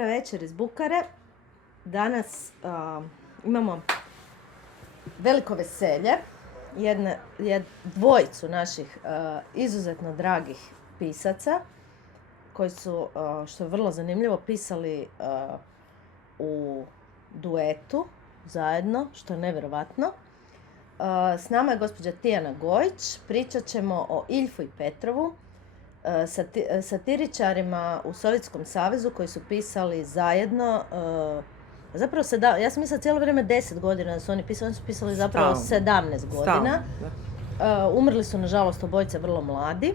dobra večer iz Bukare. Danas imamo veliko veselje. Dvojicu naših izuzetno dragih pisaca koji su, što je vrlo zanimljivo, pisali u duetu zajedno, što je nevjerovatno. S nama je gospođa Tijana Gojić. Pričat ćemo o Iljfu i Petrovu, satiričarima u Sovjetskom savezu koji su pisali zajedno. Zapravo, ja sam mislila cijelo vrijeme 10 godina da su oni pisali, oni su pisali zapravo 17 godina. Umrli su, nažalost, obojice vrlo mladi.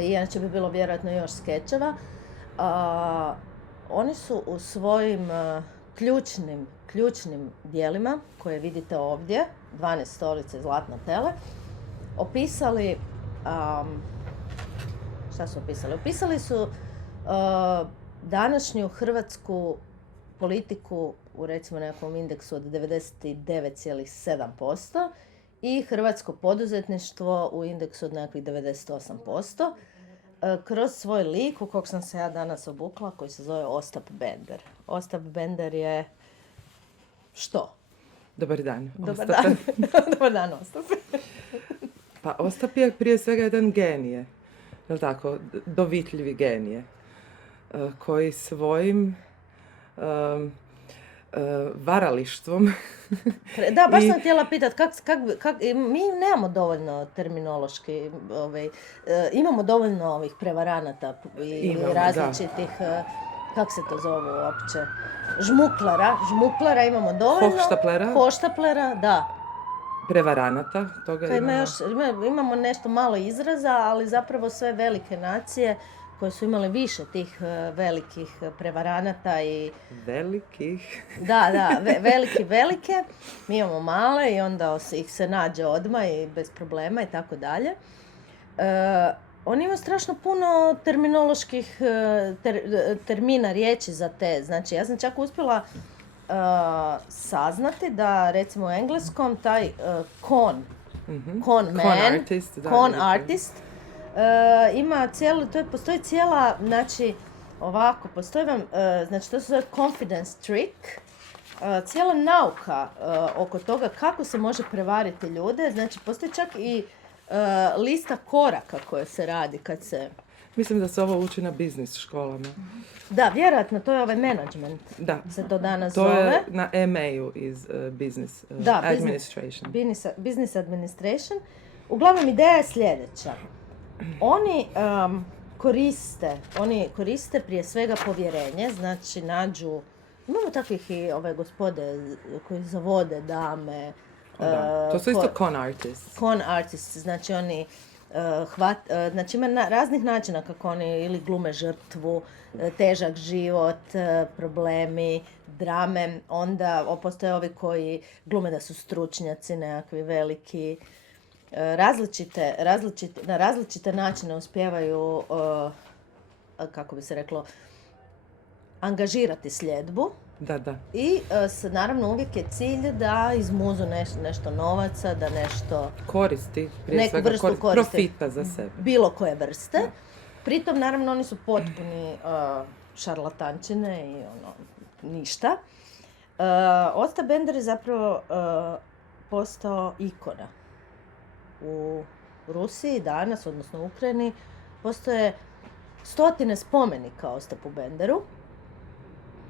Inače bi bilo vjerojatno još skečeva. Oni su u svojim ključnim dijelima, koje vidite ovdje, 12 stolice i zlatno tele, opisali... Šta su opisali? Opisali su današnju hrvatsku politiku u recimo nekom indeksu od 99,7% i hrvatsko poduzetništvo u indeksu od nekakvih 98%. Kroz svoj lik u kog sam se ja danas obukla, koji se zove Ostap Bender. Ostap Bender je što? Dobar dan. Dobar dan. Dobar dan, Ostap. Pa Ostap je prije svega jedan genije, je li tako, dovitljivi genije, koji svojim varalištvom... Da, baš sam htjela pitati, mi nemamo dovoljno terminološki, imamo dovoljno ovih prevaranata i različitih, kako se to zove uopće, žmuklara imamo dovoljno. Hoštaplera, da. Prevaranata, toga imamo nešto malo izraza, ali zapravo sve velike nacije koje su imale više tih velikih prevaranata i... Velikih? Da, velike. Mi imamo male i onda ih se nađe odmah i bez problema i tako dalje. Oni imaju strašno puno terminoloških termina, riječi za te. Znači, ja sam čak uspjela saznati da, recimo u engleskom, taj con artist, ima postoji cijela, znači, ovako, postoji vam, znači, to se zove confidence trick, cijela nauka oko toga kako se može prevariti ljude, znači, postoji čak i lista koraka koje se radi kad se... Mislim da se ovo uči na biznis školama. Da, vjerojatno, to je management, se to danas zove. To je na MA-u iz business administration. Business administration. Uglavnom, ideja je sljedeća. Oni koriste prije svega povjerenje, znači nađu, imamo takvih i ove gospode koji zavode dame. To su isto con artists. Con artists, znači oni znači ima raznih načina kako oni ili glume žrtvu, težak život, problemi, drame, onda postoje ovi koji glume da su stručnjaci, nekakvi veliki, na različite načine uspijevaju, kako bi se reklo, angažirati sljedbu. Da. I naravno uvijek je cilj da izmuzu nešto novaca, da nešto... Koristi, prije neku svega vrstu profita za sebe. Bilo koje vrste. Pritom, naravno, oni su potpuni šarlatančine i ništa. Ostap Bender je zapravo postao ikona. U Rusiji danas, odnosno u Ukrajini, postoje 100 spomenika Ostapu Benderu.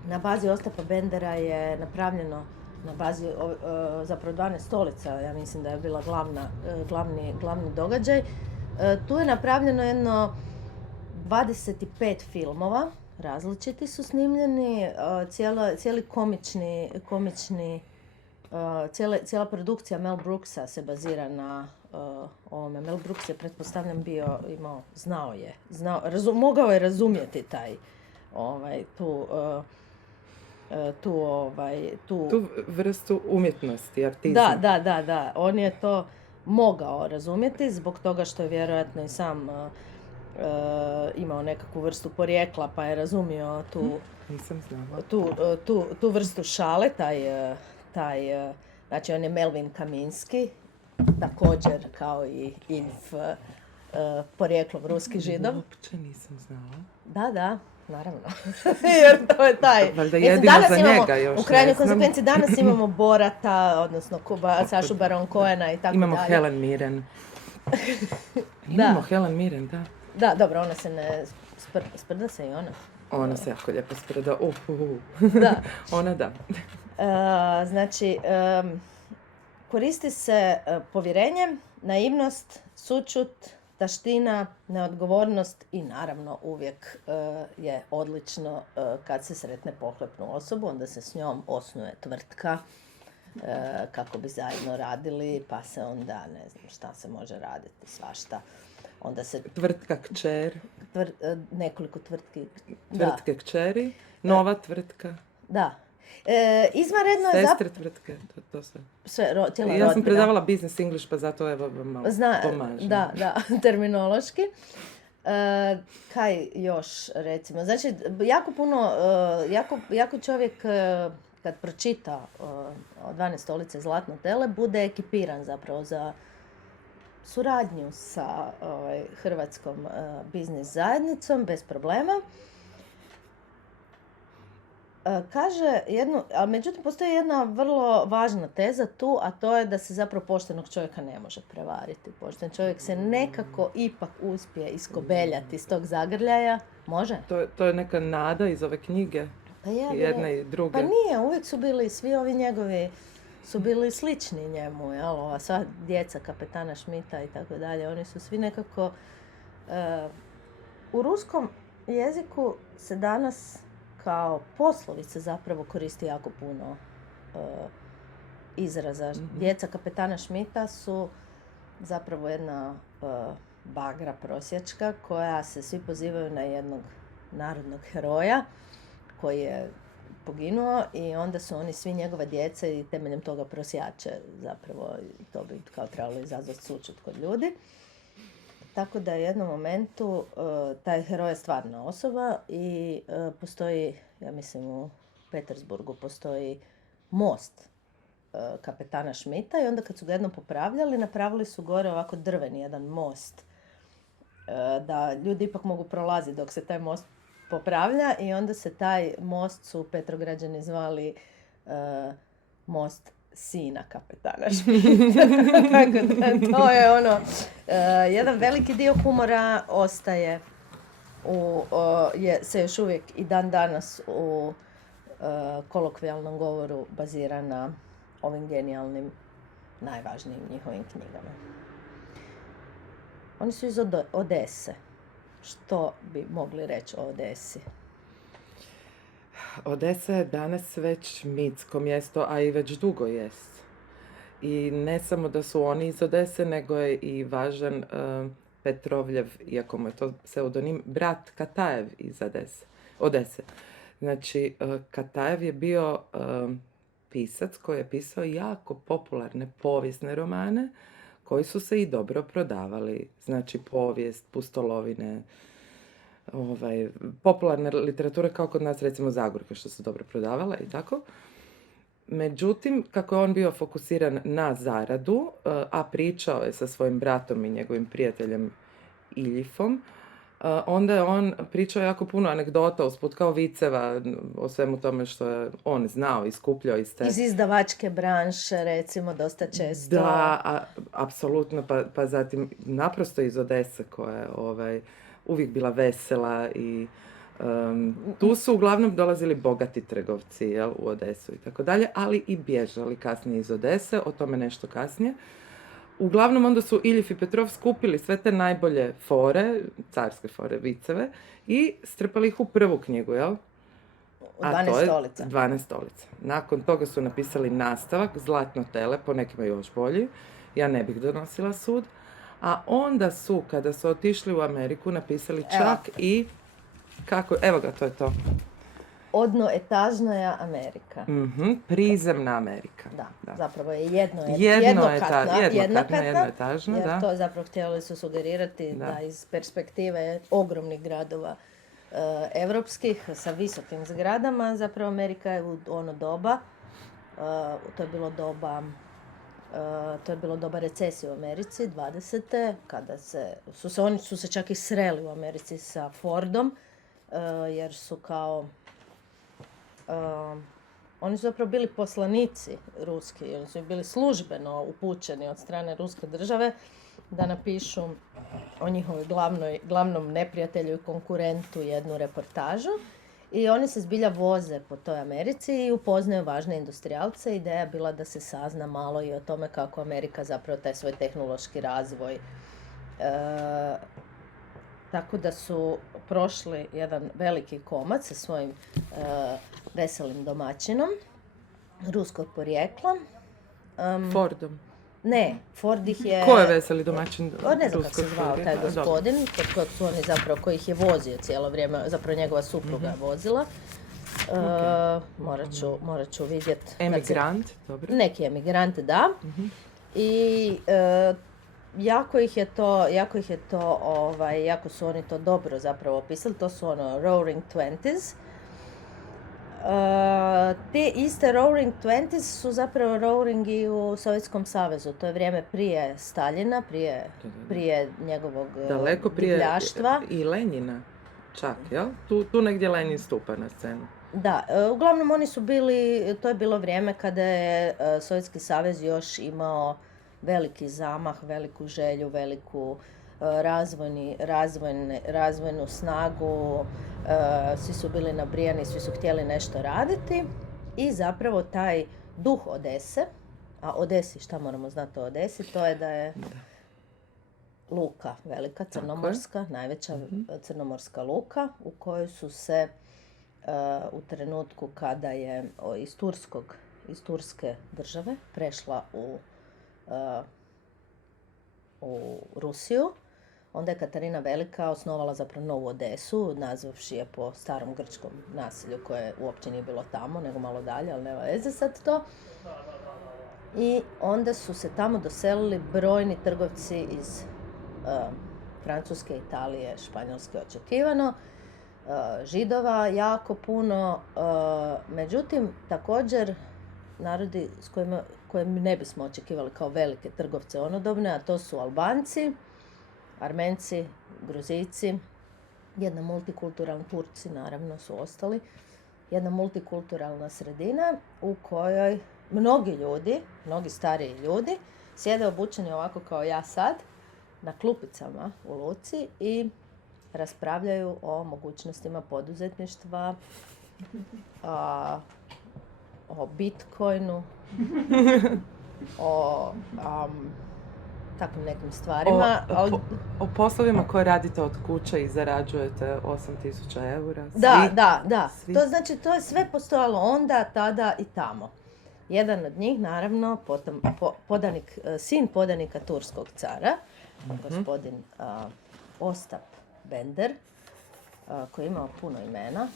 Na bazi Ostapa Bendera je napravljeno, na bazi zapravo 12 stolica, ja mislim da je bila glavni događaj. Tu je napravljeno jedno 25 filmova, različiti su snimljeni, cijeli cijela produkcija Mel Brooksa se bazira na ovome. Mel Brooks je, pretpostavljam, mogao je razumjeti tu vrstu umjetnosti, artizma. Da. On je to mogao razumjeti zbog toga što je vjerojatno i sam imao nekakvu vrstu porijekla, pa je razumio tu vrstu šale, znači on je Melvin Kaminski, također kao i Iljf, porijeklom ruski Židov. Uopće nisam znala. Da. naravno. Jer to je taj. Valjda Mislim, jedino danas za imamo, njega još u krajnjoj ne znam. konsekvenci danas imamo Borata, odnosno Sašu Baron Cohena i tako Imamo dalje. Helen Mirren. Imamo Helen Mirren, da. Da, dobro, ona se ne sprda se i ona. Ona se jako lijepo sprda. Da. Ona da. Znači, koristi se povjerenje, naivnost, sućut, taština, neodgovornost i naravno uvijek je odlično kad se sretne pohlepnu osobu, onda se s njom osnuje tvrtka kako bi zajedno radili, pa se onda, ne znam šta se može raditi, svašta. Onda se Tvrtka kćer. nekoliko tvrtki. Tvrtke kćeri. Nova tvrtka. Da. Izvanredno je Sestre tvrtke. To sve. cijela Ja sam rodbina. predavala business English, pa zato evo vam malo pomažem. Da, terminološki. Kaj još recimo? Znači, jako puno, jako čovjek kad pročita o 12 stolice Zlatno tele, bude ekipiran zapravo za suradnju sa hrvatskom biznis zajednicom, bez problema. Kaže ali međutim postoji jedna vrlo važna teza tu, a to je da se zapravo poštenog čovjeka ne može prevariti. Pošten čovjek se nekako ipak uspije iskobeljati iz tog zagrljaja. Može? To je neka nada iz ove knjige. Pa ja, jedne i druge. Pa nije, uvijek su bili, svi ovi njegovi su bili slični njemu, jel? Ova sva djeca kapetana Šmita i tako dalje, oni su svi nekako... U ruskom jeziku se danas kao poslovice zapravo koristi jako puno izraza. Djeca kapetana Šmita su zapravo jedna bagra prosjačka koja se svi pozivaju na jednog narodnog heroja koji je poginuo i onda su oni svi njegove djece i temeljem toga prosjače zapravo, to bi kao trebalo izazvati sućut kod ljudi. Tako da u jednom momentu taj heroj je stvarna osoba i postoji, ja mislim u Petersburgu postoji most kapetana Šmita i onda kad su ga jednom popravljali, napravili su gore ovako drveni jedan most da ljudi ipak mogu prolaziti dok se taj most popravlja i onda se taj most su Petrograđani zvali most sina kapetana Šmita. Tako da to je ono, jedan veliki dio humora ostaje se još uvijek i dan danas u kolokvijalnom govoru bazira na ovim genijalnim, najvažnijim njihovim knjigama. Oni su iz Odese. Što bi mogli reći o Odesi? Odesa je danas već mitsko mjesto, a i već dugo jest. I ne samo da su oni iz Odese, nego je i važan Petrovljev, iako mu je to pseudonim, brat Katajev iz Odese. Znači, Katajev je bio pisac koji je pisao jako popularne povijesne romane, koji su se i dobro prodavali. Znači, povijest, pustolovine, popularne literature kao kod nas recimo Zagorka što se dobro prodavala i tako. Međutim, kako je on bio fokusiran na zaradu, a pričao je sa svojim bratom i njegovim prijateljem Iljifom, onda je on pričao jako puno anegdota usput kao viceva o svemu tome što je on znao i skupljao iz te... Iz izdavačke branše, recimo, dosta često. Da, apsolutno, pa zatim naprosto iz Odese koja je uvijek bila vesela i tu su uglavnom dolazili bogati trgovci u Odesu i tako dalje, ali i bježali kasnije iz Odese, o tome nešto kasnije. Uglavnom onda su Iljif i Petrov skupili sve te najbolje fore, carske fore, viceve i strpali ih u prvu knjigu, jel? U 12 stolica. 12 stolica. Nakon toga su napisali nastavak, Zlatno tele, po nekima još bolji. Ja ne bih donosila sud. A onda su, kada su otišli u Ameriku, napisali čak i... Evo ga, to je to. Jednoetažna Amerika. Prizemna Amerika. Da, zapravo je jednokatna, jednoetažna, jer da. to zapravo htjeli su sugerirati da iz perspektive ogromnih gradova evropskih sa visokim zgradama, zapravo Amerika je u ono doba, to je bilo doba recesije u Americi, 20. kada oni su se čak i sreli u Americi sa Fordom, jer su kao oni su zapravo bili poslanici ruski, oni su bili službeno upućeni od strane ruske države da napišu o njihovoj glavnom neprijatelju i konkurentu jednu reportažu. I oni se zbilja voze po toj Americi i upoznaju važne industrijalce. Ideja je bila da se sazna malo i o tome kako Amerika zapravo taj svoj tehnološki razvoj. Tako da su prošli jedan veliki komad sa svojim veselim domaćinom, ruskog porijekla. Fordom. Ne, Ford ih je... Ko je veseli domaćin? Ne znam kako se zvao taj gospodin, kod kojeg su oni zapravo, koji ih je vozio cijelo vrijeme, zapravo njegova supruga je vozila. Morat ću vidjeti. Emigrant, dobro. Neki emigrant, da. I jako su oni to dobro zapravo opisali, to su Roaring Twenties. Te iste Roaring Twenties su zapravo Roaring i u Sovjetskom savezu. To je vrijeme prije Staljina, prije njegovog daleko prije divljaštva. I Lenjina čak, jel? Tu negdje Lenin stupa na scenu. Da, uglavnom oni su bili, to je bilo vrijeme kada je Sovjetski savez još imao veliki zamah, veliku želju, veliku razvojnu snagu, svi su bili nabrijani, svi su htjeli nešto raditi i zapravo taj duh Odese, a Odesi, šta moramo znati o Odesi, to je da je luka velika, crnomorska, najveća crnomorska luka u kojoj su se u trenutku kada je iz Turske države prešla u Rusiju. Onda je Katarina Velika osnovala zapravo novu Odesu, nazvavši je po starom grčkom naselju koje uopće nije bilo tamo, nego malo dalje, ali nema veze sad to. I onda su se tamo doselili brojni trgovci iz Francuske, Italije, Španjolske očekivano, Židova jako puno, međutim također narodi koje ne bismo očekivali kao velike trgovce onodobne, a to su Albanci, Armenci, Gruzijci, jedna multikulturalna, Turci naravno su ostali, jedna multikulturalna sredina u kojoj mnogi stariji ljudi sjede obučeni ovako kao ja sad, na klupicama u luci i raspravljaju o mogućnostima poduzetništva, o Bitcoinu, o takvim nekim stvarima. O poslovima koje radite od kuće i zarađujete 8.000 eura. Da. Svi. To znači, to je sve postojalo onda, tada i tamo. Jedan od njih, naravno, sin podanika turskog cara, gospodin Ostap Bender, koji je imao puno imena,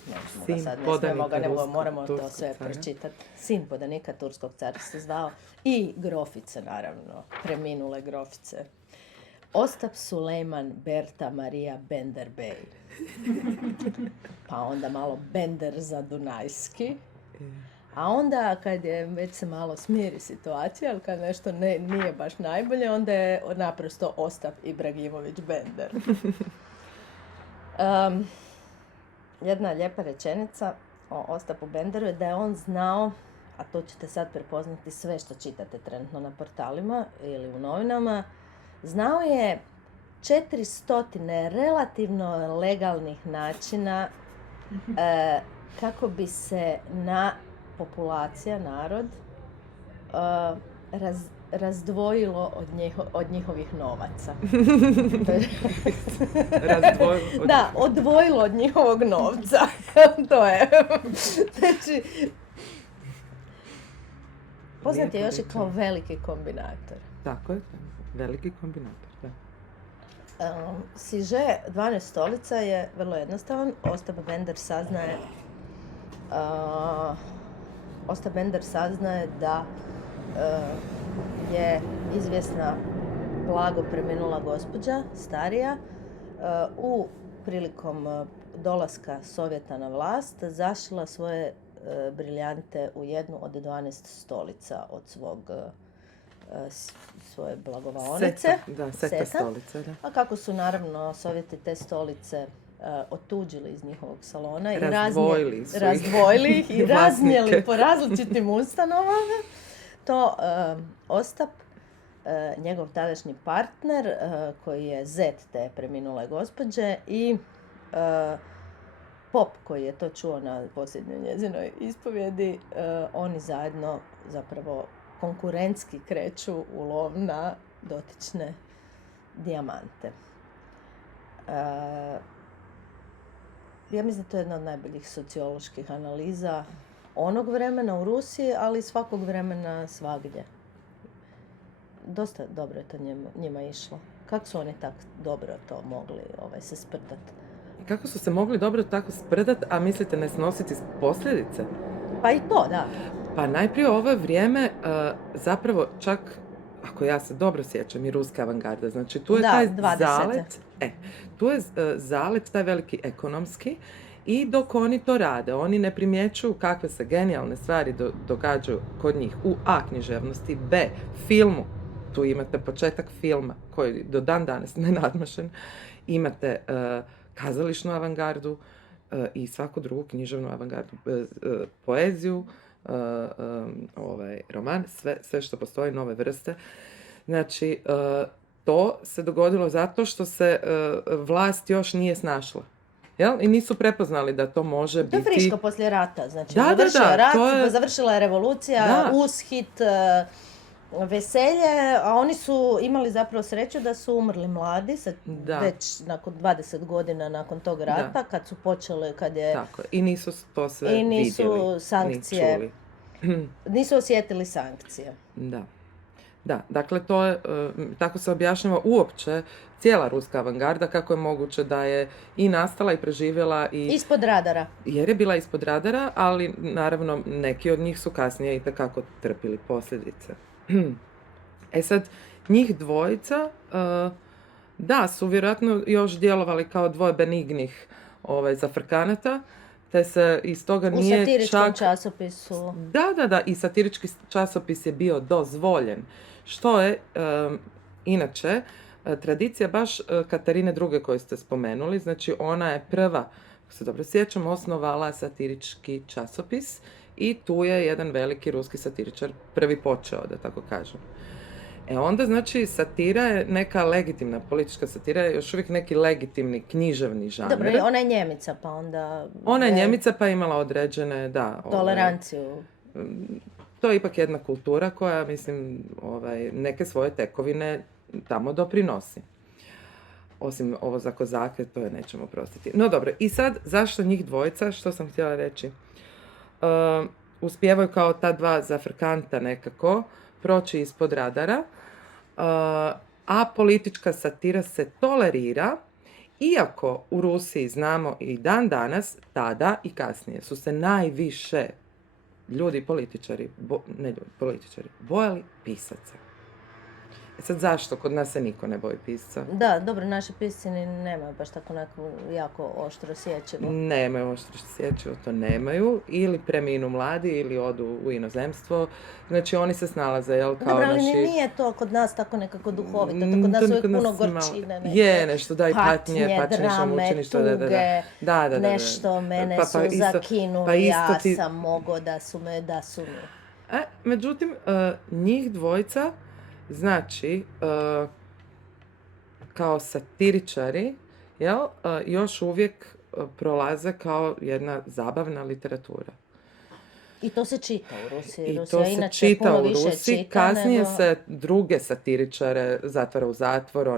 moramo to sve pročitati. Sin podanika turskog cara se zvao i grofice, naravno, preminule grofice. Ostap Sulejman Berta Marija Bender Bey. Pa onda malo Bender za Dunajski. A onda kad je već se malo smiri situacija, ali kad nešto nije baš najbolje, onda je naprosto Ostap Ibragimović Bender. Jedna lijepa rečenica o Ostapu Benderu je da je on znao, a to ćete sad prepoznati sve što čitate trenutno na portalima ili u novinama, znao je 400 relativno legalnih načina kako bi se populacija, narod, razdvojilo od njihovih novaca. Da, odvojilo od njihovog novca. To je. Znači, poznat je još i kao veliki kombinator. Tako je, veliki kombinator, da. Siže 12 stolica je vrlo jednostavan. Ostap Bender saznaje da je izvjesna blago preminula gospođa, starija, prilikom dolaska Sovjeta na vlast zašila svoje briljante u jednu od 12 stolica od svoje blagovaonice. Seta stolice, da. A kako su naravno Sovjeti te stolice otuđili iz njihovog salona i Razdvojili su ih. razdvojili ih i Vlasnike. raznijeli po različitim ustanovama. To Ostap, njegov tadašnji partner, koji je zet te preminule gospođe, i pop koji je to čuo na posljednjoj njezinoj ispovjedi, oni zajedno zapravo konkurentski kreću u lov na dotične dijamante. Ja mislim da to je jedna od najboljih socioloških analiza onog vremena u Rusiji, ali i svakog vremena svagdje. Dosta dobro je to njima išlo. Kako su oni tako dobro to mogli se sprdati? Kako su se mogli dobro tako sprdati, a mislite ne snositi posljedice? Pa i to, da. Pa najprije ovo vrijeme, zapravo čak, ako ja se dobro sjećam, i ruska avangarda. Znači tu je taj 20. zalet, tu je zalet taj veliki ekonomski, i dok oni to rade, oni ne primjećuju kakve se genijalne stvari događaju kod njih u A književnosti, B filmu. Tu imate početak filma koji do dan danas nenadmašen. Imate kazališnu avangardu i svaku drugu književnu avangardu, poeziju, roman, sve što postoji, nove vrste. Znači, to se dogodilo zato što se vlast još nije snašla. Jel? I nisu prepoznali da to može biti... To je friško poslije rata. Znači, Da, rat, završila je revolucija, ushit, veselje, a oni su imali zapravo sreću da su umrli mladi, već nakon 20 godina nakon tog rata, kad su počeli, kad je... Tako, i nisu to sve vidjeli, nisu sankcije, ni čuli. Nisu osjetili sankcije. Da, dakle, to je, tako se objašnjava uopće cijela ruska avangarda, kako je moguće da je i nastala i preživjela i... Ispod radara. Jer je bila ispod radara, ali naravno neki od njih su kasnije itekako trpili posljedice. Sad, njih dvojica, da, su vjerojatno još djelovali kao dvoje benignih zafrkanata, te se iz toga nije čak... U satiričkom časopisu. Da, i satirički časopis je bio dozvoljen, što je, inače, tradicija baš Katarine II. Koju ste spomenuli, znači ona je prva, ako se dobro sjećam, osnovala satirički časopis i tu je jedan veliki ruski satiričar prvi počeo, da tako kažem. Onda, znači, satira je neka legitimna, politička satira je još uvijek neki legitimni književni žanr. Dobro, ona je Njemica, pa onda... Ona je Njemica, pa imala određene, toleranciju. To je ipak jedna kultura koja, mislim, neke svoje tekovine tamo doprinosi. Osim ovo za kozake, to je nećemo oprostiti. No dobro, i sad, zašto njih dvojica, što sam htjela reći? Uspijevaju kao ta dva zafrkanta nekako proći ispod radara, a politička satira se tolerira, iako u Rusiji znamo i dan danas, tada i kasnije, su se najviše političari bojali pisaca. Sad zašto? Kod nas se niko ne boji pisca. Da, dobro, naši pisci nemaju baš tako neko jako oštro sječivo. Nemaju oštro sječivo, to nemaju. Ili preminu mladi, ili odu u inozemstvo. Znači, oni se snalaze, jel, kao dobro, ali naši... nije to kod nas tako nekako duhovito. To kod nas uvijek puno gorčine. Je, nešto, da, i patnje, drame, tuge, nešto, mene su zakinuli, ja sam mogao da su me. Međutim, njih dvojica, znači, kao satiričari, još uvijek prolaze kao jedna zabavna literatura. I to se čita u Rusiji. I to se čita u Rusiji. Kasnije se druge satiričare zatvara u zatvor,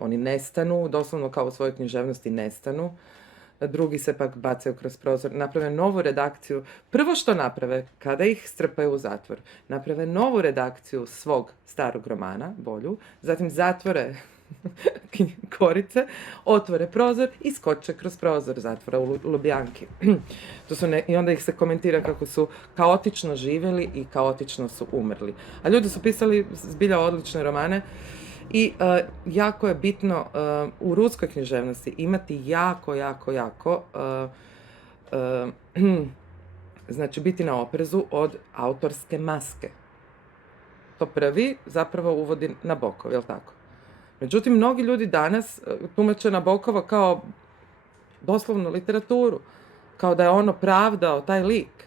oni nestanu, doslovno kao u svojoj književnosti nestanu. Drugi se pak bacaju kroz prozor, naprave novu redakciju. Prvo što naprave, kada ih strpaju u zatvor, naprave novu redakciju svog starog romana, bolju, zatim zatvore korice, otvore prozor i skoče kroz prozor zatvora u Lubjanki. I onda ih se komentira kako su kaotično živjeli i kaotično su umrli. A ljudi su pisali zbilja odlične romane. I jako je bitno u ruskoj književnosti imati jako, znači biti na oprezu od autorske maske. To prvi zapravo uvodi Nabokov, jel tako? Međutim, mnogi ljudi danas tumače Nabokova kao doslovno literaturu, kao da je ono pravdao taj lik.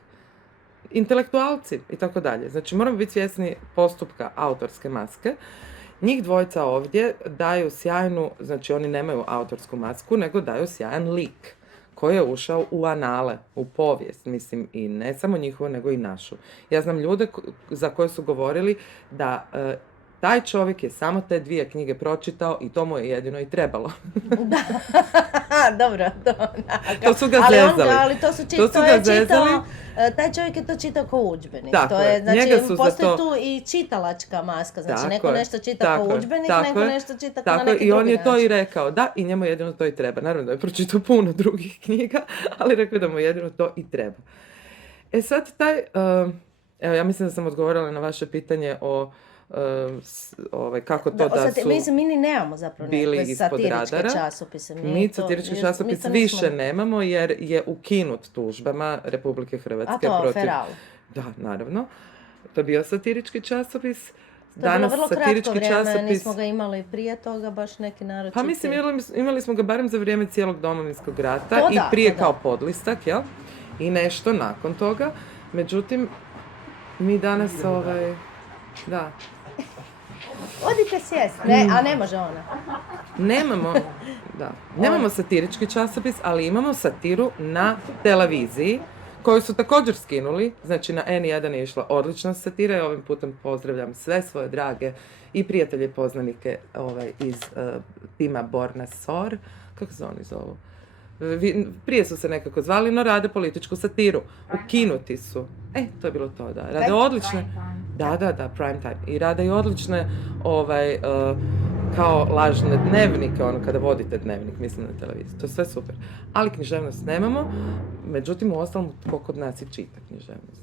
Intelektualci i tako dalje. Znači, moramo biti svjesni postupka autorske maske. Njih dvojica ovdje daju sjajnu, znači oni nemaju autorsku masku, nego daju sjajan lik koji je ušao u anale, u povijest, mislim, i ne samo njihovu, nego i našu. Ja znam ljude za koje su govorili da taj čovjek je samo te 2 knjige pročitao i to mu je jedino i trebalo. Da, dobro. To su ga zezali. Ali to su čitao, taj čovjek je to čitao kao udžbenik. Tako je, znači, postoji tu i čitalačka maska. Znači, tako neko nešto čita kao udžbenik, neko nešto čita kao na neki i on drugi je to način. i rekao, da, i njemu jedino to i treba. Naravno da je pročitao puno drugih knjiga, ali rekao da mu jedino to i treba. Sad taj, evo, ja mislim da sam odgovorila na vaše pitanje o kako to da su Mislim, mi ni nemamo zapravo bili nekakve ispod satiričke radara. časopise. Mi satirički časopis više nemamo jer je ukinut tužbama Republike Hrvatske. A to, Feral. Da, naravno. To je bio satirički časopis. To je bilo vrlo kratko vrijeme, nismo ga imali prije toga, baš neki narod. Pa mislim, imali smo ga barem za vrijeme cijelog Domovinskog rata i prije kao podlistak, jel? I nešto nakon toga. Međutim, mi danas da. Odite sjest, a ne može ona. Nemamo satirički časopis, ali imamo satiru na televiziji, koju su također skinuli. Znači, na N1 je išla odlična satira i ovim putem pozdravljam sve svoje drage i prijatelje i poznanike iz tima Borna Sor. Kako se oni zovu? Prije su se nekako zvali, no rade političku satiru. Ukinuti su. To je bilo to, da. Rade odlične... Da, prime time. I rade i odlične kao lažne dnevnike, kada vodite dnevnik, mislim, na televiziji. To je sve super. Ali književnost nemamo, međutim, u ostalom, tko kod nas i čita književnost?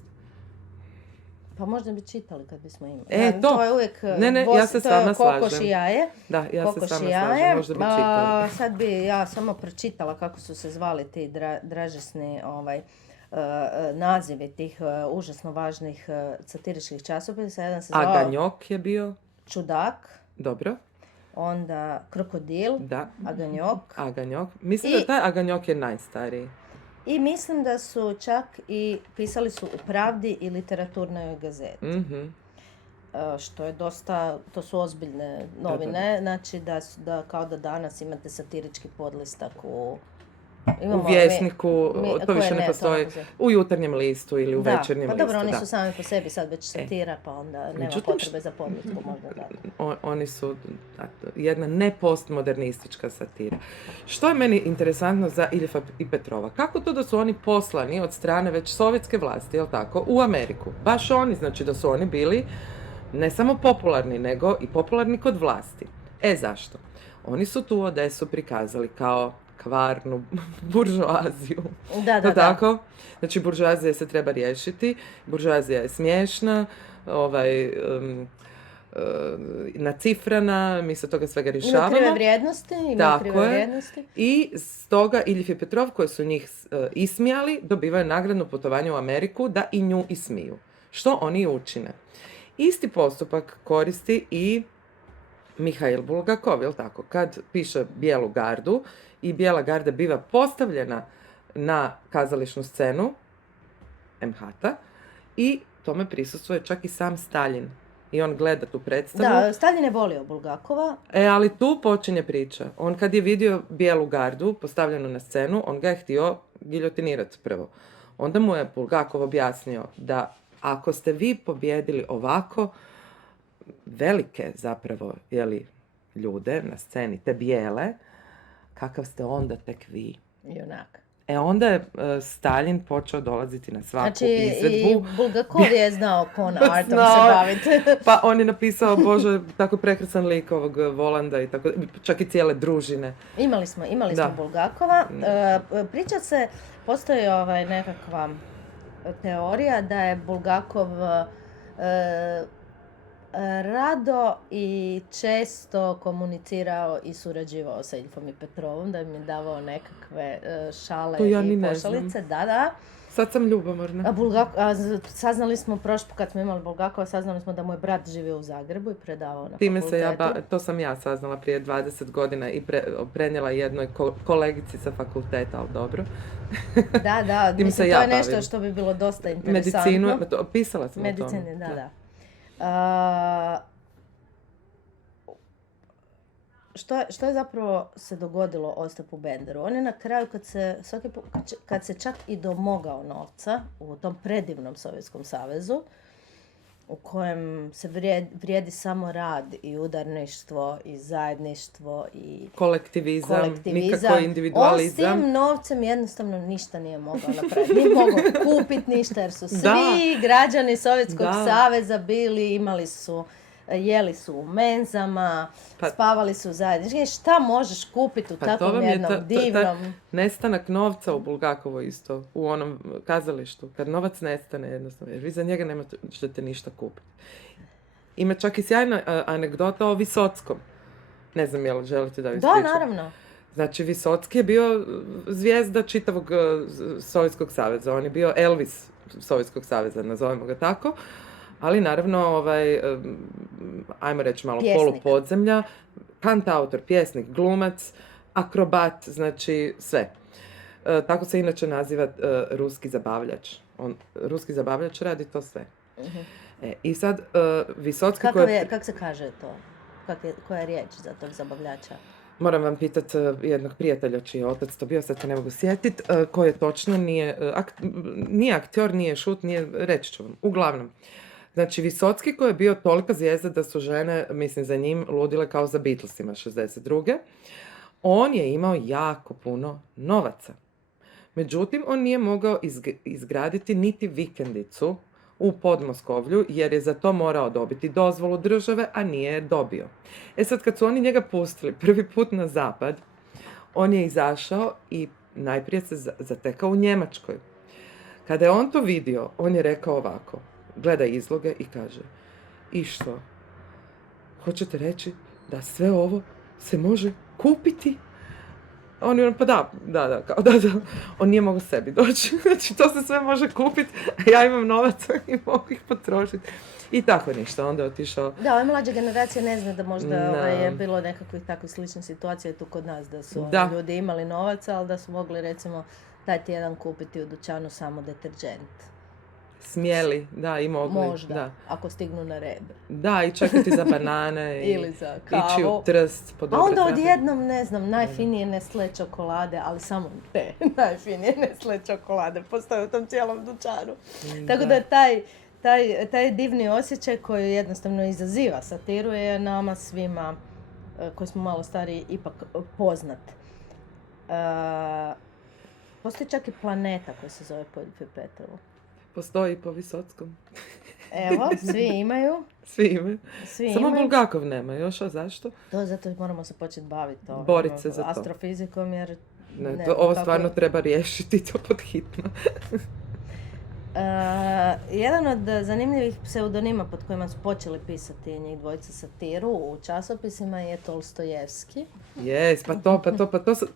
Pa možda bi čitali kad bismo imali. To je uvijek... ja se s vama slažem. Kokoš i jaje. Da, ja se s vama slažem, možda bi čitali. Sad bi ja samo pročitala kako su se zvali ti dražesni nazivi tih užasno važnih satiričkih časopisa. Jedan se zvao Aganjok je bio. Čudak. Dobro. Onda Krokodil. Da. Aganjok. Mislim da taj Aganjok je najstariji. I mislim da su čak i pisali su u Pravdi i Literaturnoj gazeti. Mm-hmm. Što je dosta, to su ozbiljne novine, znači da kao da danas imate satirički podlistak u Vjesniku, to više ne postoji, u Jutarnjem listu ili u Večernjem listu. Pa dobro, oni su sami po sebi sad već satira, pa onda nema potrebe za podlitku možda da. Oni su jedna nepostmodernistička satira. Što je meni interesantno za Iljefa i Petrova? Kako to da su oni poslani od strane već sovjetske vlasti, jel tako, u Ameriku? Baš oni, znači da su oni bili ne samo popularni, nego i popularni kod vlasti. Zašto? Oni su tu Odesu prikazali kao kvarnu buržoaziju. Da. Tako? Znači, buržoazija se treba riješiti, buržoazija je smiješna, nacifrana, mi se toga svega rješavamo. Ima krive vrijednosti. I stoga Iljef i Petrov, koji su njih ismijali, dobivaju nagradno putovanje u Ameriku da i nju ismiju. Što oni učine? Isti postupak koristi i Mihail Bulgakov, jel tako? Kad piše Bijelu gardu i Bijela garda biva postavljena na kazališnu scenu MH-a i tome prisustvuje čak i sam Staljin. I on gleda tu predstavu. Da, Staljin je volio Bulgakova. Ali tu počinje priča. On kad je vidio Bijelu gardu postavljenu na scenu, on ga je htio giljotinirati prvo. Onda mu je Bulgakov objasnio da ako ste vi pobjedili ovako velike zapravo ljude na sceni, te bijele, kakav ste onda tek vi? I onak. Onda je Staljin počeo dolaziti na svaku izvedbu. I Bulgakov je znao con artom se baviti. Pa on je napisao, Bože, tako prekrasan lik ovog Volanda i tako, čak i cijele družine. Imali smo Bulgakova. Priča se, postoji nekakva teorija da je Bulgakov rado i često komunicirao i surađivao sa Iljfom i Petrovom, da mi je davao nekakve šale To ja i ni ne pošalice. znam. Da. Sad sam ljubomorna. Saznali smo prošli put kad smo imali Bulgakova, saznali smo da mu je brat živio u Zagrebu i predavao na Time se fakultetu. to sam ja saznala prije 20 godina i prenijela jednoj kolegici sa fakulteta, ali dobro. Da, Tim se mislim, ja to je nešto bavim. što bi bilo dosta interesantno. Medicinu, pisala sam o tome. Medicine, da. Što je zapravo se dogodilo Ostapu Benderu? On je na kraju, kad se čak i domogao novca u tom predivnom Sovjetskom savezu, u kojem se vrijedi samo rad i udarništvo i zajedništvo i Kolektivizam, nikako individualizam. On s tim novcem jednostavno ništa nije mogao napraviti. Nije mogao kupiti ništa jer su svi građani Sovjetskog saveza jeli su u menzama, spavali su zajednički. Šta možeš kupiti u takvom jednom divnom... Nestanak novca u Bulgakovoj isto, u onom kazalištu. Kad novac nestane jednostavno, jer vi za njega ne možete ništa kupiti. Ima čak i sjajna anegdota o Visotskom. Ne znam, jel želite da vi ispričam? Da, naravno. Znači, Visocki je bio zvijezda čitavog Sovjetskog saveza. On je bio Elvis Sovjetskog saveza, nazovemo ga tako. Ali naravno, ajmo reći malo polupodzemlja, kantautor, pjesnik, glumac, akrobat, znači sve. Tako se inače naziva ruski zabavljač. Ruski zabavljač radi to sve. I sad, Visocki... Kako se kaže to? Koja je riječ za tog zabavljača? Moram vam pitati jednog prijatelja čiji je otac to bio, sad se ne mogu sjetiti, koji je točno, nije aktor, nije šut, reći ću vam, uglavnom. Znači, Visocki koji je bio tolika zvijezda da su žene, mislim, za njim ludile kao za Beatlesima 62. On je imao jako puno novaca. Međutim, on nije mogao izgraditi niti vikendicu u Podmoskovlju, jer je za to morao dobiti dozvolu države, a nije je dobio. Sad, kad su oni njega pustili prvi put na zapad, on je izašao i najprije se zatekao u Njemačkoj. Kada je on to vidio, on je rekao ovako, gleda izloge i kaže, i što? Hoćete reći da sve ovo se može kupiti? On je pa da. On nije mogao sebi doći. Znači, to se sve može kupiti, a ja imam novaca i mogu ih potrošiti. I tako ništa, onda je otišao... Da, ova mlađa generacija ne zna da možda je bilo nekakvih takvih sličnih situacija tu kod nas, da su ljudi imali novaca, ali da su mogli, recimo, taj tjedan kupiti u dućanu samo deterđent. Smjeli, da, i mogli. Možda, ako stignu na red. Da, i čekati za banane. Ili za kavu. Ići u Trst. A onda odjednom, ne znam, najfinije Nestle čokolade, ali samo te najfinije Nestle čokolade postoje u tom cijelom dućanu. Tako da taj divni osjećaj koji jednostavno izaziva satiru je nama svima, koji smo malo stariji, ipak poznat. Postoji čak i planeta koji se zove po Iljfi Petrovu. Postoji po Visotskom. Evo, svi imaju. Samo Bulgakov nema još, a zašto? To zato moramo se početi baviti Boriti se za to. Astrofizikom, jer... Ovo stvarno treba riješiti, to pod hitno. Jedan od zanimljivih pseudonima pod kojima su počeli pisati njih dvojica satiru u časopisima je Tolstojevski.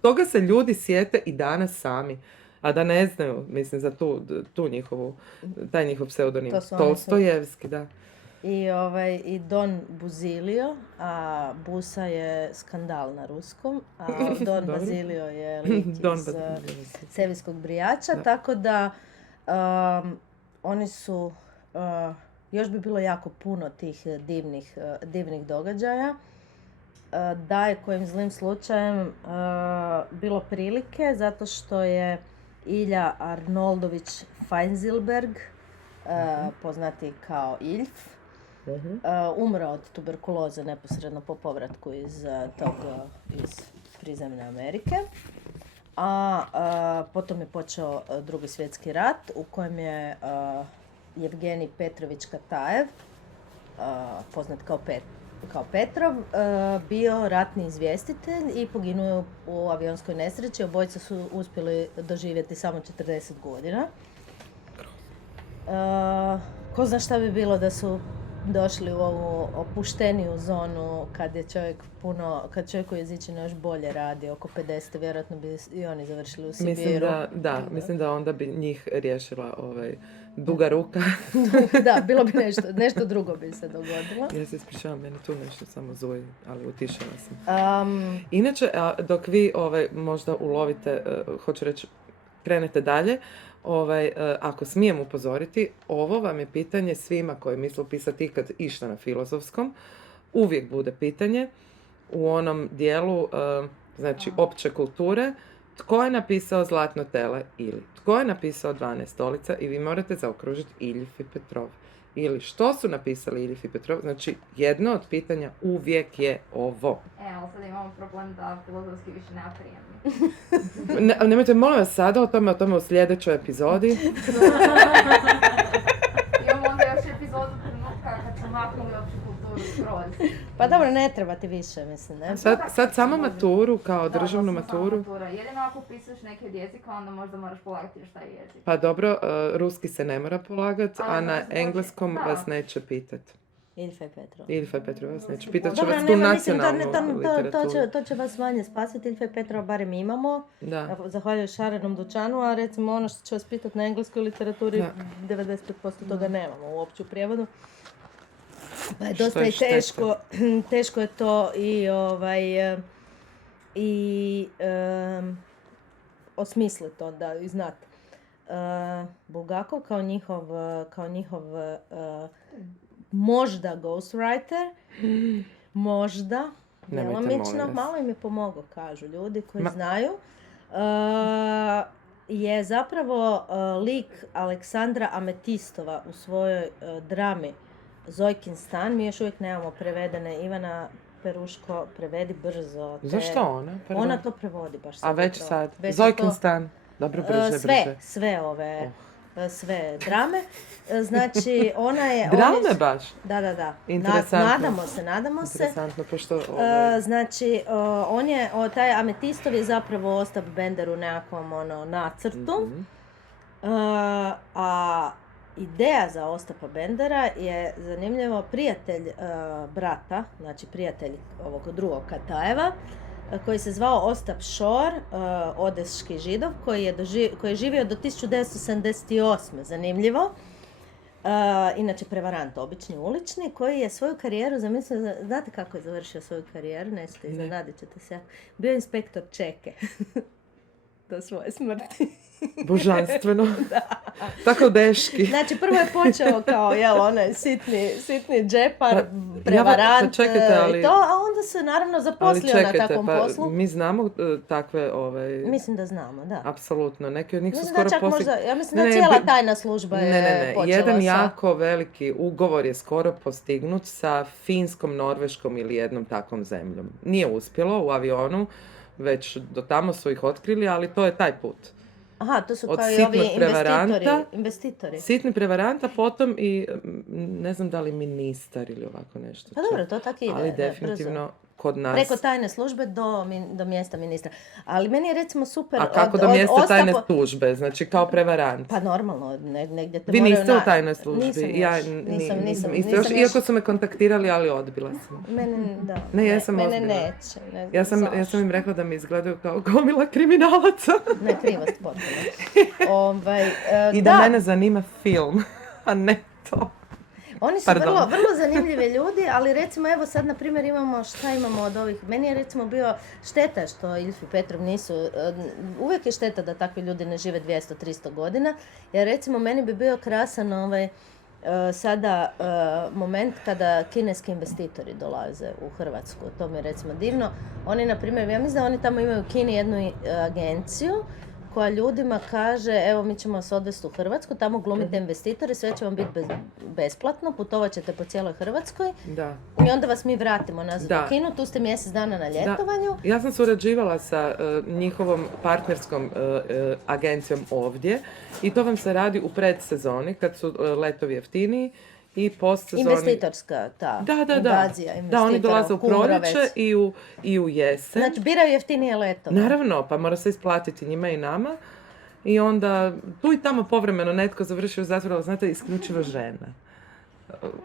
Toga se ljudi sjete i danas sami. A da ne znaju, mislim, za taj njihov pseudonim. Tolstojevski, da. I Don Buzilio, a Busa je skandal na ruskom, a Don Bazilio je lik iz Sevijskog brijača, tako da oni su, još bi bilo jako puno tih divnih događaja, da je kojim zlim slučajem bilo prilike, zato što je Ilja Arnoldović Feinzilberg, poznati kao Iljf, umro od tuberkuloze neposredno po povratku iz prizemne Amerike. A potom je počeo Drugi svjetski rat u kojem je Jevgenij Petrović Katajev, poznat kao Petrov, bio ratni izvjestitelj i poginuo u avionskoj nesreći. Obojica su uspjeli doživjeti samo 40 godina. Ko zna šta bi bilo da su došli u ovu opušteniju zonu kad čovjek u jezičinu još bolje radi, oko 50, vjerojatno bi i oni završili u Sibiru. Mislim da onda bi njih riješila duga ruka. Da, bilo bi nešto drugo bi se dogodilo. Ja se ispričavam, meni tu nešto samo zuje, ali utišala sam. Inače, dok vi možda ulovite, hoću reći, krenete dalje, ako smijem upozoriti, ovo vam je pitanje svima koji misle upisati ikad išta na filozofskom. Uvijek bude pitanje u onom dijelu, znači, opće kulture, tko je napisao Zlatno tele ili tko je napisao 12 stolica i vi morate zaokružiti Iljif i Petrov. Ili što su napisali Iljif i Petrov, znači jedno od pitanja uvijek je ovo. Ali sad imamo problem da filozofski više nema prijemni. Nemojte, molim vas, sada o tome u sljedećoj epizodi. Imamo onda još epizodu trenutka kad smo maknuli opću kulturu skroz. Pa dobro, ne treba ti više, mislim, ne? Sad samo maturu, kao državnu maturu. Jedino ako upisuješ neki od jezika, onda možda moraš polagati još taj jezik. Pa dobro, ruski se ne mora polagati, a na engleskom vas neće pitati. Iljfa i Petrov. Iljfa i Petrov vas neće. Pitat će vas tu nacionalnu literaturu. To će vas manje spasiti. Iljfa i Petrov barem imamo. Da. Zahvaljujući šarenom dućanu, a recimo ono što će vas pitati na engleskoj literaturi, 95% toga nemamo uopće u prijevodu. Pa je dosta i teško je to i osmisliti to da i znati. Bulgakov kao njihov možda ghostwriter, možda, djelomično, malo im je pomogao, kažu ljudi koji znaju, je zapravo lik Aleksandra Ametistova u svojoj drami Zojkin stan. Mi još uvijek nemamo prevedene. Ivana Peruško, prevedi brzo. Zašto ona? Pardon. Ona to prevodi baš sad. A već sad? Zojkin stan. Dobro, brže. Sve ove... sve drame. Znači, ona je... Drame baš? Da. Interesantno. Nadamo se. Interesantno, pošto... Znači, taj Ametistov je zapravo Ostap Bender u nekakvom nacrtu. A ideja za Ostapa Bendera je zanimljivo prijatelj brata, znači prijatelj ovog drugog Katajeva, koji se zvao Ostap Šor, odeški židov, koji je živio do 1978. Zanimljivo. Inače prevarant, obični ulični, koji je svoju karijeru zamislio, znate kako je završio svoju karijeru, nećete iznenadit ćete se. Bio inspektor čeke do svoje smrti. Božanstveno. Tako deški. Znači, prvo je počeo kao, onaj sitni džepar, prevarant i to, a onda se naravno zaposlio na takvom poslu. Mi znamo takve... Mislim da znamo, da. Apsolutno. Neki od njih su skoro ja mislim da cijela tajna služba je počela Jedan jako veliki ugovor je skoro postignut sa Finskom, Norveškom ili jednom takvom zemljom. Nije uspjelo u avionu, već do tamo su ih otkrili, ali to je taj put. Aha, to su kao i ovi investitori. Sitni prevarant, a potom i ne znam da li ministar ili ovako nešto. Pa dobro, to tako ide. Ali definitivno kod nas... Preko tajne službe do mjesta ministra. Ali meni je recimo super... A kako do mjesta tajne službe? Znači kao prevarant? Pa normalno, negdje te vi moraju... Vi niste u tajnoj službi? Nisam. Iako su me kontaktirali, ali odbila sam. Ne, jesam odbila. Mene neće. Ja sam im rekla da mi izgledaju kao gomila kriminalaca. Ne, krivo ste potpuno. I da mene zanima film, a ne to. Oni su vrlo zanimljivi ljudi, ali recimo evo sad na primjer imamo od ovih, meni je recimo bio šteta što Iljf i Petrov nisu, uvijek je šteta da takvi ljudi ne žive 200-300 godina, jer recimo meni bi bio krasan sada moment kada kineski investitori dolaze u Hrvatsku, to mi je recimo divno. Oni na primjer, ja mislim da oni tamo imaju u Kini jednu agenciju koja ljudima kaže, evo mi ćemo vas odvesti u Hrvatsku, tamo glumite investitore, sve će vam biti besplatno, putovat ćete po cijeloj Hrvatskoj i onda vas mi vratimo nazad u Kinu, tu ste mjesec dana na ljetovanju. Ja sam surađivala sa njihovom partnerskom agencijom ovdje i to vam se radi u predsezoni kad su letovi jeftiniji. I postsezoni... Investitorska invazija investitora. Da, oni dolaze u proljeće i u jesen. Znači, biraju jeftinije letove. Naravno, pa mora se isplatiti njima i nama. I onda tu i tamo povremeno netko završi u zatvoru, ali znate, isključivo žena.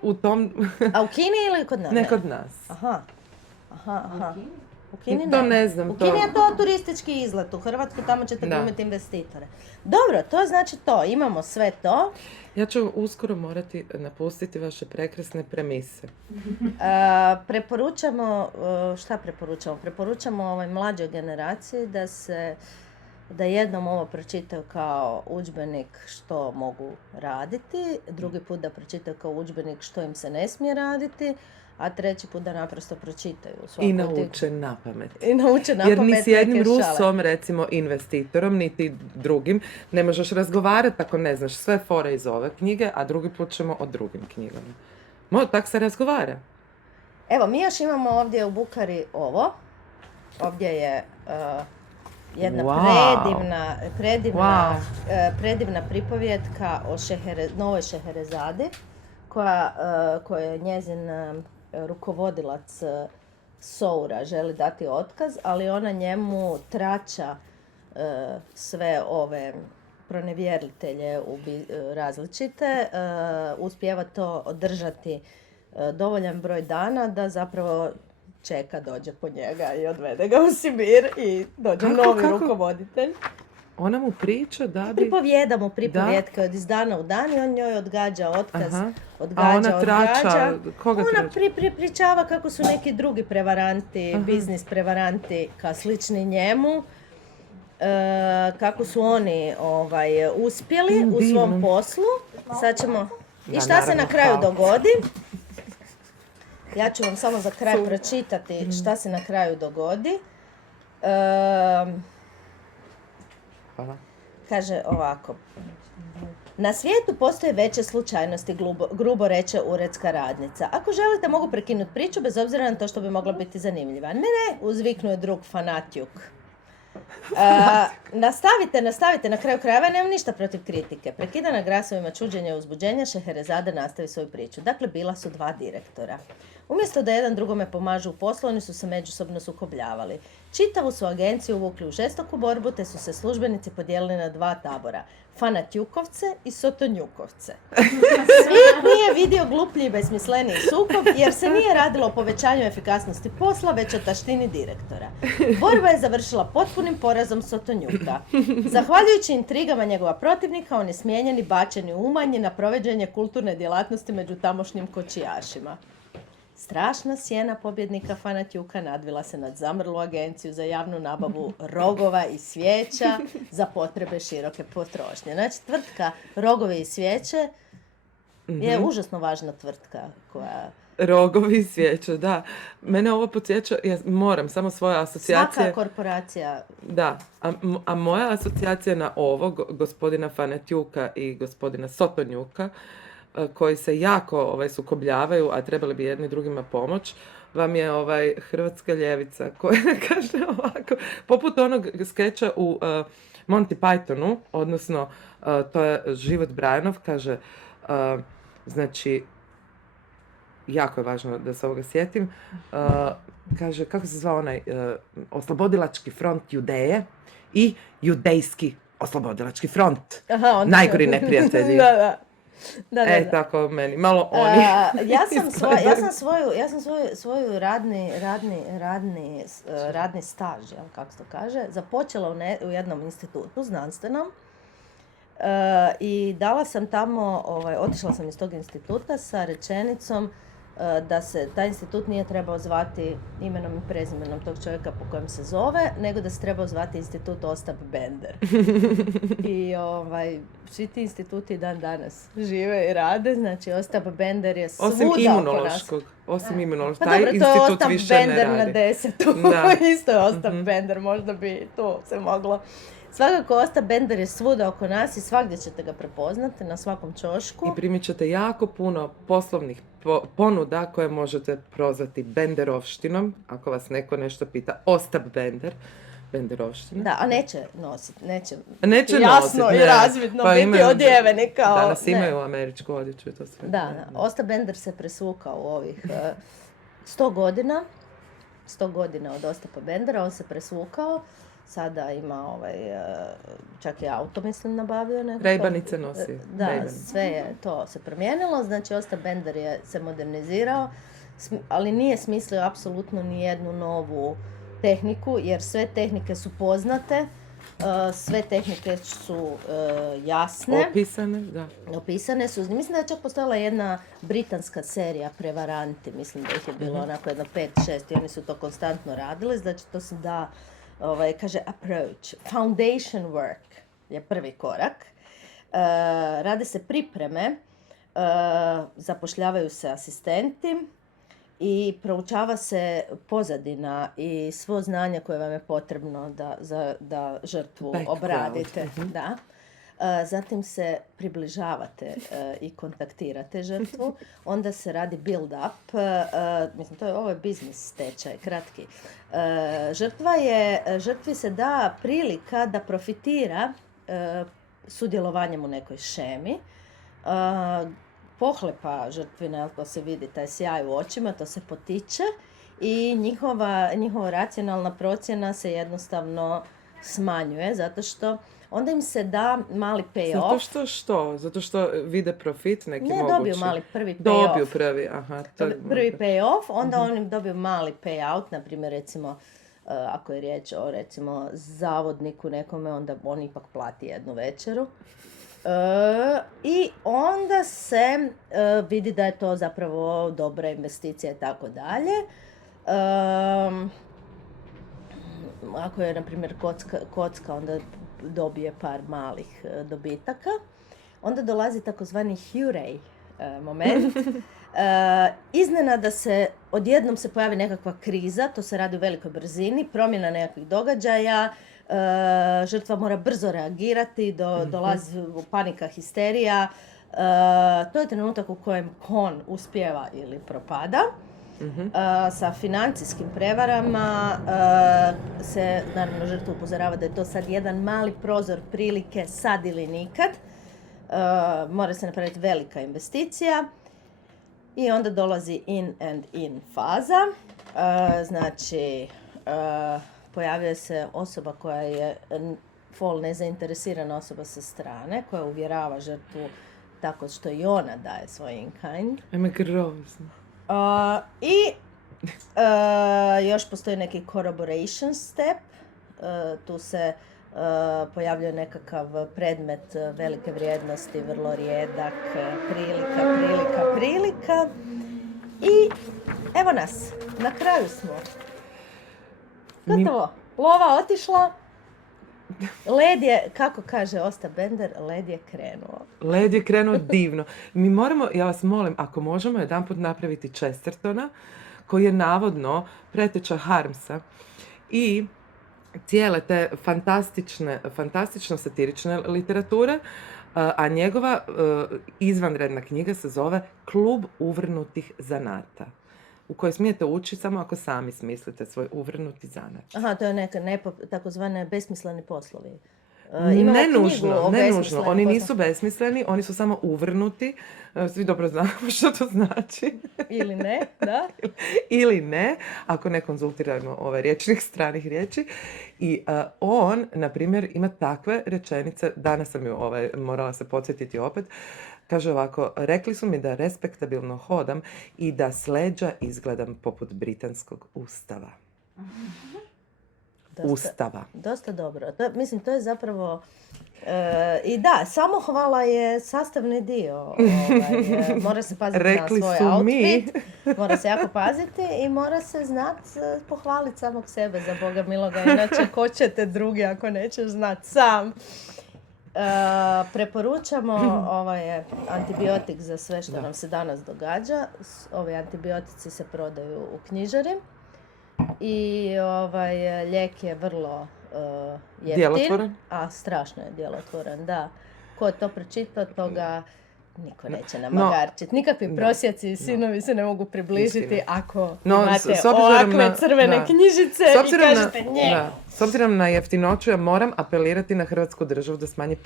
u tom, A u Kini ili kod nas? ne kod nas. Aha. U Kini To ne znam, U to- Kini je to turistički izlet. U Hrvatsku tamo ćete Da. glumiti investitore. Dobro, to znači to. Imamo sve to. Ja ću uskoro morati napustiti vaše prekrasne premise. Preporučamo, šta preporučamo? Preporučamo mlađoj generaciji da jednom ovo pročitaju kao udžbenik što mogu raditi, drugi put da pročitaju kao udžbenik što im se ne smije raditi, a treći put da naprosto pročitaju. I nauče na pamet. I nauče na Jer ni pamet s jednim neke šale. Rusom, recimo investitorom, niti drugim, ne možeš razgovarati ako ne znaš sve fore iz ove knjige, a drugi put ćemo o drugim knjigama. Tak se razgovara. Evo, mi još imamo ovdje u Bukari ovo. Ovdje je jedna Wow. predivna pripovjetka o novoj Šeherezadi, koja je njezin rukovodilac Soura želi dati otkaz, ali ona njemu trača sve ove pronevjeritelje različite, uspijeva to održati dovoljan broj dana da zapravo čeka, dođe po njega i odvede ga u Sibir i dođe novi rukovoditelj. Ona mu priča da bi... Pripovijeda mu pripovjetke od iz dana u dan i on njoj odgađa otkaz. Aha. Odgađa. A ona trača, koga Ona trača? pričava kako su neki drugi prevaranti, biznis prevaranti slični njemu, kako su oni uspjeli u svom poslu. Sad ćemo... I šta se na kraju dogodi? Ja ću vam samo za kraj pročitati šta se na kraju dogodi. Hvala. Kaže ovako. Na svijetu postoje veće slučajnosti, grubo reče uredska radnica. Ako želite, mogu prekinuti priču bez obzira na to što bi mogla biti zanimljiva. Ne, uzviknuo je drug fanatjuk. Nastavite, na kraju krajeva nemam ništa protiv kritike. Prekidana glasovima čuđenja i uzbuđenja, Šeherezada nastavi svoju priču. Dakle, bila su dva direktora. Umjesto da jedan drugome pomažu u poslu, oni su se međusobno sukobljavali. Čitavu su agenciju uvukli u žestoku borbu, te su se službenici podijelili na dva tabora. Fanatjukovce i sotonjukovce. Svijet nije vidio gluplji i besmisleniji sukob, jer se nije radilo o povećanju efikasnosti posla, već o taštini direktora. Borba je završila potpunim porazom Sotonjuka. Zahvaljujući intrigama njegova protivnika, on je smijenjen i bačen i umanjen na provođenje kulturne djelatnosti među tamošnjim kočijašima. Strašna sjena pobjednika Fanatjuka nadvila se nad zamrlu agenciju za javnu nabavu rogova i svijeća za potrebe široke potrošnje. Znači, tvrtka Rogovi i svijeće je užasno važna tvrtka koja... Rogovi i svijeće, da. Mene ovo podsjeća, ja moram samo svoje asocijacije... Svaka korporacija... Da, a moja asocijacija na ovog gospodina Fanatjuka i gospodina Sotonjuka, koji se jako sukobljavaju, a trebali bi jedni drugima pomoć, vam je hrvatska ljevica koja kaže ovako, poput onog skeča u Monty Pythonu, odnosno to je Život Brajanov, kaže, znači, jako je važno da se ovoga sjetim, kaže, kako se zvao onaj oslobodilački front Judeje i judejski oslobodilački front. Aha, najgori neprijatelji. Da. Tako meni, malo oni. Ja sam svoju radni staž, kako se to kaže, započela u jednom institutu znanstvenom i dala sam tamo, otišla sam iz tog instituta sa rečenicom da se taj institut nije trebao zvati imenom i prezimenom tog čovjeka po kojem se zove, nego da se trebao zvati institut Ostap Bender. I svi ti instituti dan danas žive i rade, znači Ostap Bender je svuda oko nas. Osim imunološkog, Pa taj dobro, to je institut Ostap više ne Bender radi. na 10. Isto je Ostap Bender, možda bi to se moglo. Svakako Ostap Bender je svuda oko nas i svagdje ćete ga prepoznati, na svakom ćošku. I primit ćete jako puno poslovnih ponuda koje možete prozvati benderovštinom, ako vas neko nešto pita. Ostap Bender, benderovština. Da, a neće nositi, neće jasno i razvidno biti odjeveni kao... Danas imaju američku odjeću i to sve. Da. Ostap Bender se presvukao u ovih 100 godina od Ostapa Bendera, on se presvukao sada ima čak i auto mislim nabavio nekako. Rejbanice nosi. Da, Ray-Ban. sve je to se promijenilo, znači Osta Bender je se modernizirao, ali nije smislio apsolutno ni jednu novu tehniku, jer sve tehnike su poznate, sve tehnike su jasne. Opisane su. Mislim da je čak postojala jedna britanska serija Prevaranti, mislim da ih je bilo onako jedno 5-6 i oni su to konstantno radili, znači to se da, kaže approach, foundation work je prvi korak. Rade se pripreme, zapošljavaju se asistenti i proučava se pozadina i svo znanje koje vam je potrebno da žrtvu obradite. Da. Zatim se približavate i kontaktirate žrtvu, onda se radi build up, mislim ovo je biznis tečaj, kratki. Žrtvi se da prilika da profitira sudjelovanjem u nekoj šemi, pohlepa žrtvina, to se vidi, taj sjaj u očima, to se potiče i njihova racionalna procjena se jednostavno smanjuje, zato što onda im se da mali payoff. Zato što vide profit neki mogući. Ne, dobiju mali prvi payoff. Dobiju prvi, aha. Prvi payoff, onda oni dobiju mali payout, na primjer recimo, ako je riječ o recimo zavodniku nekome, onda on ipak plati jednu večeru. I onda se vidi da je to zapravo dobra investicija i tako dalje. Ako je, na primjer, kocka, onda dobije par malih dobitaka. Onda dolazi takozvani Hurray moment. Iznenada odjednom se pojavi nekakva kriza, to se radi u velikoj brzini, promjena nekakvih događaja, žrtva mora brzo reagirati, dolazi u panika, histerija. To je trenutak u kojem kon uspijeva ili propada. Sa financijskim prevarama se naravno žrtvu upozorava da je to sad jedan mali prozor prilike sad ili nikad. Mora se napraviti velika investicija i onda dolazi in and in faza. Znači, pojavljuje se osoba koja je nezainteresirana osoba sa strane, koja uvjerava žrtvu tako što i ona daje svoj in-kind. Ime grozno. Još postoji neki corroboration step. Tu se pojavljuje nekakav predmet velike vrijednosti, vrlo rijedak, prilika. I evo nas, na kraju smo. Gotovo. Lova otišla. Led je, kako kaže Osta Bender, led je krenuo. Led je krenuo divno. Mi moramo, ja vas molim, ako možemo jedanput napraviti Chestertona, koji je navodno preteča Harmsa i cijele te fantastično satirične literature, a njegova izvanredna knjiga se zove Klub uvrnutih zanata, u kojoj smijete učiti samo ako sami smislite svoj uvrnuti zanat. Aha, to je neka takozvane besmisleni poslovi. Ne nužno. Oni nisu besmisleni, oni su samo uvrnuti. Svi dobro znamo što to znači. Ili ne, da. Ili ne, ako ne konzultiramo rječnik stranih riječi. I on, na primjer, ima takve rečenice, danas sam ju morala se podsjetiti opet, kaže ovako, rekli su mi da respektabilno hodam i da s leđa izgledam poput britanskog ustava. Dosta dobro. To je zapravo... I da, samohvala je sastavni dio. Mora se paziti na svoj outfit. Mora se jako paziti i mora se znati pohvaliti samog sebe, za Boga miloga. Inače, ko će te drugi ako nećeš znati sam. Preporučamo antibiotik za sve što nam se danas događa. Ovi antibiotici se prodaju u knjižari. I lijek je vrlo jeftin. Djelotvoran? A strašno je djelotvoran, da. Ko to pročita, toga niko neće namagarčiti. Nikakvi prosjaci i sinovi se ne mogu približiti ako imate ovakve crvene knjižice i kažete nje. S obzirom na jeftinoću, ja moram apelirati na Hrvatsku državu da smanji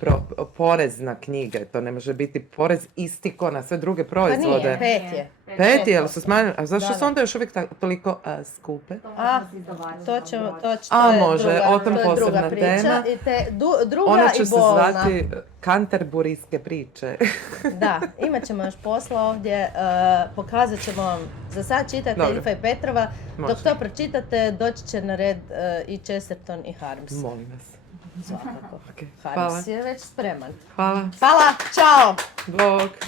porez na knjige. To ne može biti porez isti ko na sve druge Pa proizvode. nije, 5 je. 5 je, ali su smanjili? A zašto Da, su onda još uvijek toliko skupe? A, to će, A, je može, druga, o tom to je druga posebna priča. tema. I druga Ona će i se bolna. zvati Kanterburijske priče. Da, imat ćemo još posla ovdje, pokazat ćemo vam, za sad čitate Dobro. Ilfa i Petrova, Može. dok to pročitate doći će na red i Chesterton i Harms. Molim vas. Svakako. Ok, hvala. Harms je već spreman. Hvala. Hvala, čao! Bog.